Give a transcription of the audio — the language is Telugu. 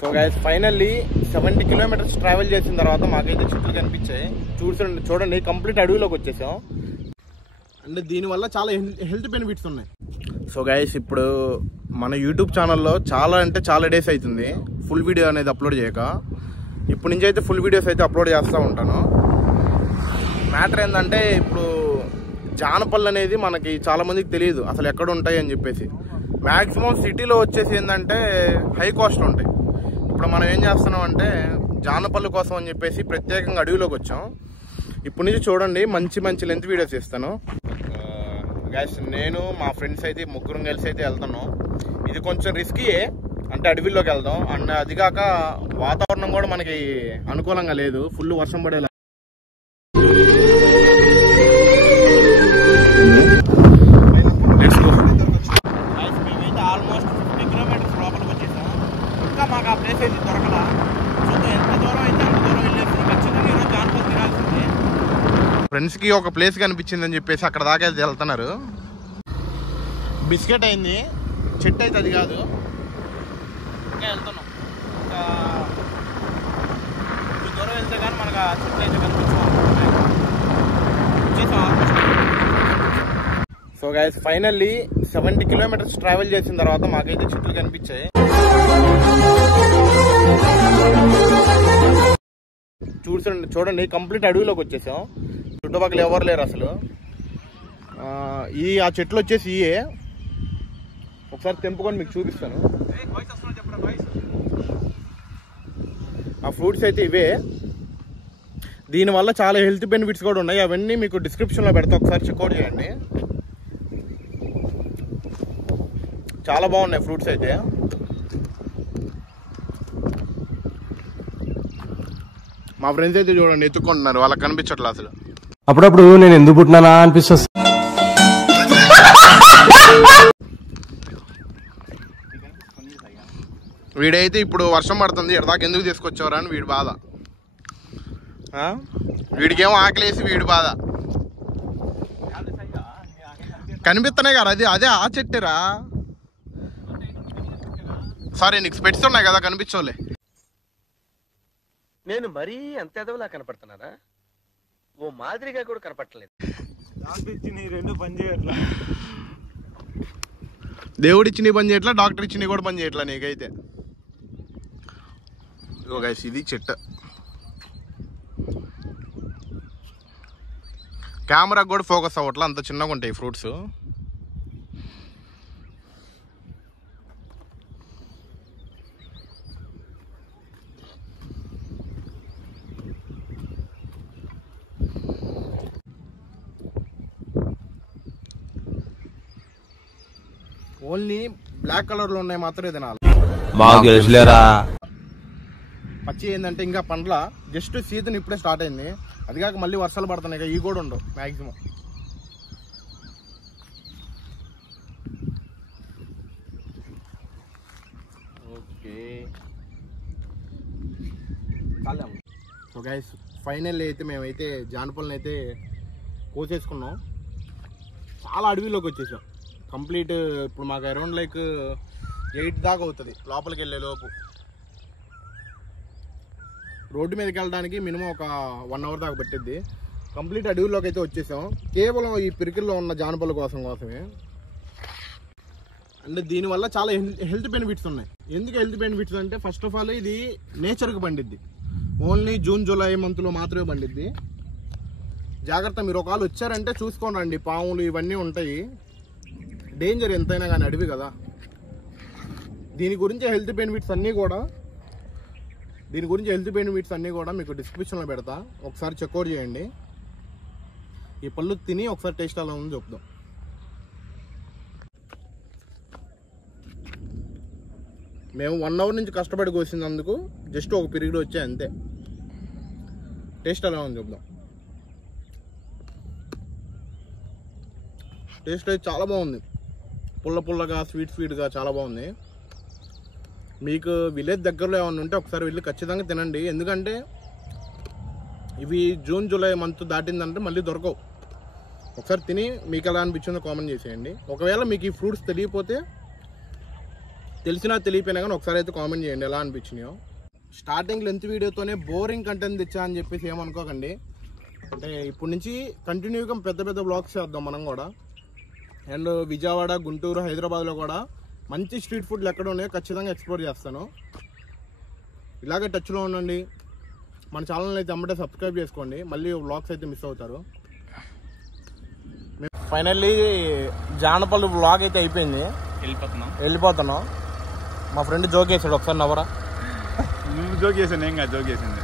So guys finally 70 kilometres travel చేసిన తర్వాత మాకైతే చెట్లు కనిపించాయి. చూడండి కంప్లీట్ అడవిలోకి వచ్చేసాం. అంటే దీనివల్ల చాలా హెల్త్ బెనిఫిట్స్ ఉన్నాయి. సో గైస్ ఇప్పుడు మన యూట్యూబ్ ఛానల్లో చాలా డేస్ అవుతుంది ఫుల్ వీడియో అనేది అప్లోడ్ చేయక. ఇప్పటి నుంచి అయితే ఫుల్ వీడియోస్ అయితే అప్లోడ్ చేస్తూ ఉంటాను. మ్యాటర్ ఏంటంటే ఇప్పుడు జానపళ్ళు అనేది మనకి చాలా మందికి తెలియదు అసలు ఎక్కడ ఉంటాయి అని చెప్పేసి. మ్యాక్సిమం సిటీలో వచ్చేసి ఏంటంటే హై కాస్ట్ ఉంటాయి. ఇప్పుడు మనం ఏం చేస్తున్నాం అంటే జానపళ్ళు కోసం అని చెప్పేసి ప్రత్యేకంగా అడవిలోకి వచ్చాం. ఇప్పటి నుంచి చూడండి మంచి లెంత్ వీడియోస్ ఇస్తాను. గైస్ నేను మా ఫ్రెండ్స్ అయితే ముగ్గురం కలిసి అయితే వెళ్తాను. ఇది కొంచెం రిస్కీయే, అంటే అడవిలోకి వెళ్దాం. అండ్ అదిగాక వాతావరణం కూడా మనకి అనుకూలంగా లేదు, ఫుల్ వర్షం పడేలా. మేమైతే ఆల్మోస్ట్ 50 కిలోమీటర్స్ లోపలికి వచ్చేసాం. ఇంకా మాకు ఆ ప్లేస్ అయితే దొరకలా. చూద్దాం ఎంత దూరం అయితే అంత దూరం వెళ్ళేసి ఖచ్చితంగా ఈరోజు జానపల్ తినాల్సిందే. ఫ్రెండ్స్కి ఒక ప్లేస్ కనిపించిందని చెప్పేసి అక్కడ దాకా అయితే వెళ్తున్నారు. బిస్కెట్ అయింది, చెట్టు అయితే అది కాదు. ఇంకా వెళ్తున్నాం. ఇంకా దూరం వెళ్తే కానీ మనకు ఆ చెట్లు అయితే కనిపించాం. So guys finally 70 kilometres travel చేసిన తర్వాత మాకైతే చెట్లు కనిపించాయి. చూడండి కంప్లీట్ అడవిలోకి వచ్చేసాం. చుట్టుపక్కల ఎవరు లేరు అసలు. ఆ చెట్లు వచ్చేసి ఇయే, ఒకసారి తెంపుకొని మీకు చూపిస్తాను. ఆ ఫ్రూట్స్ అయితే ఇవే. దీనివల్ల చాలా హెల్త్ బెనిఫిట్స్ కూడా ఉన్నాయి. అవన్నీ మీకు డిస్క్రిప్షన్లో పెడతా, ఒకసారి చెక్అవుట్ చేయండి. చాలా బాగున్నాయి ఫ్రూట్స్ అయితే. మా ఫ్రెండ్స్ అయితే చూడండి ఎత్తుకుంటున్నారు, వాళ్ళకి కనిపించట్లేదు అసలు. అప్పుడప్పుడు నేను ఎందుకు పుట్టినానా అనిపిస్తుంది. వీడైతే ఇప్పుడు వర్షం పడుతుంది, ఎడదాకా ఎందుకు తీసుకొచ్చేవారా అని వీడి బాధ. వీడికేమో ఆకలేసి వీడి బాధ. కనిపిస్తున్నాయి కదా, అదే ఆ చెట్టురా. సారీ నీకు స్పెట్స్ ఉన్నాయి కదా కనిపించోలే. నేను మరీ అంత ఎదవలా కనపడుతున్నారా? ఓ మాదిరిగా కూడా కనపడలేదు. దేవుడు ఇచ్చిన పని చేయట్లా, డాక్టర్ ఇచ్చిన కూడా పని చేయట్లా నీకైతే. ఇది చెట్టు. కెమెరాకి కూడా ఫోకస్ అవ్వట్లా, అంత చిన్నగా ఉంటాయి ఫ్రూట్స్. ఓన్లీ బ్లాక్ కలర్ లో ఉన్నాయి మాత్రమే తినాలి. పచ్చి ఏంటంటే ఇంకా పండ్ల జస్ట్ సీజన్ ఇప్పుడే స్టార్ట్ అయింది. అది కాక మళ్ళీ వర్షాలు పడుతున్నాయి, ఇవి కూడా ఉండవు maximum. Okay so guys final అయితే మేమైతే జానపళ్ళని అయితే కోసేసుకున్నాం. చాలా అడవిలోకి వచ్చేసాం కంప్లీట్. ఇప్పుడు మాకు అరౌండ్ లైక్ 8 దాకా అవుతుంది లోపలికి వెళ్ళే లోపు. రోడ్డు మీదకి వెళ్ళడానికి మినిమం ఒక 1 అవర్ దాకా పట్టిద్ది. కంప్లీట్ అడవిలోకి అయితే వచ్చేసాం కేవలం ఈ పిరికిల్లో ఉన్న జానపళ్ళ కోసమే. అంటే దీనివల్ల చాలా హెల్త్ బెనిఫిట్స్ ఉన్నాయి. ఎందుకు హెల్త్ బెనిఫిట్స్ అంటే ఫస్ట్ ఆఫ్ ఆల్ ఇది నేచర్కి పండిద్ది. ఓన్లీ జూన్ జూలై మంత్లో మాత్రమే పండిద్ది. జాగ్రత్త, మీరు ఒకవేళ వచ్చారంటే చూసుకోండి రండి. పాములు ఇవన్నీ ఉంటాయి, డేంజర్ ఎంతైనా కానీ అడవి కదా. దీని గురించి హెల్త్ బెనిఫిట్స్ అన్నీ కూడా మీకు డిస్క్రిప్షన్లో పెడతా, ఒకసారి చెక్అవుట్ చేయండి. ఈ పళ్ళు తిని ఒకసారి టేస్ట్ ఎలా ఉందో చెప్దాం. మేము 1 అవర్ నుంచి కష్టపడి కోసినందుకు జస్ట్ ఒక పీరియడ్ వచ్చాయి అంతే. టేస్ట్ ఎలా ఉందో చెప్దాం. టేస్ట్ అయితే చాలా బాగుంది, పుల్లగా స్వీట్గా చాలా బాగుంది. మీకు విలేజ్ దగ్గరలో ఏమైనా ఉంటే ఒకసారి వెళ్ళి ఖచ్చితంగా తినండి. ఎందుకంటే ఇవి జూన్ జూలై మంత్ దాటిందంటే మళ్ళీ దొరకవు. ఒకసారి తిని మీకు ఎలా అనిపించిందో కామెంట్ చేసేయండి. ఒకవేళ మీకు ఈ ఫ్రూట్స్ తెలియకపోతే తెలిసినా తెలియపోయినా కానీ ఒకసారి అయితే కామెంట్ చేయండి ఎలా అనిపించినాయో. స్టార్టింగ్ లెంత్ వీడియోతోనే బోరింగ్ కంటెంట్ తెచ్చా అని చెప్పేసి ఏమనుకోకండి. అంటే ఇప్పటి నుంచి కంటిన్యూగా పెద్ద పెద్ద బ్లాగ్స్ చేద్దాం మనం కూడా. అండ్ విజయవాడ, గుంటూరు, హైదరాబాద్లో కూడా మంచి స్ట్రీట్ ఫుడ్లు ఎక్కడ ఉన్నాయో ఖచ్చితంగా ఎక్స్ప్లోర్ చేస్తాను. ఇలాగే టచ్లో ఉండండి. మన ఛానల్ అయితే అమ్మటే సబ్స్క్రైబ్ చేసుకోండి, మళ్ళీ వ్లాగ్స్ అయితే మిస్ అవుతారు. ఫైనల్లీ జానపల్లి వ్లాగ్ అయితే అయిపోయింది, వెళ్ళిపోతున్నాం. మా ఫ్రెండ్ జోక్ వేసాడు, ఒకసారి నవ్వరా. నువ్వు జోక్ చేసాను, ఏం కాదు జోక్ చేసింది.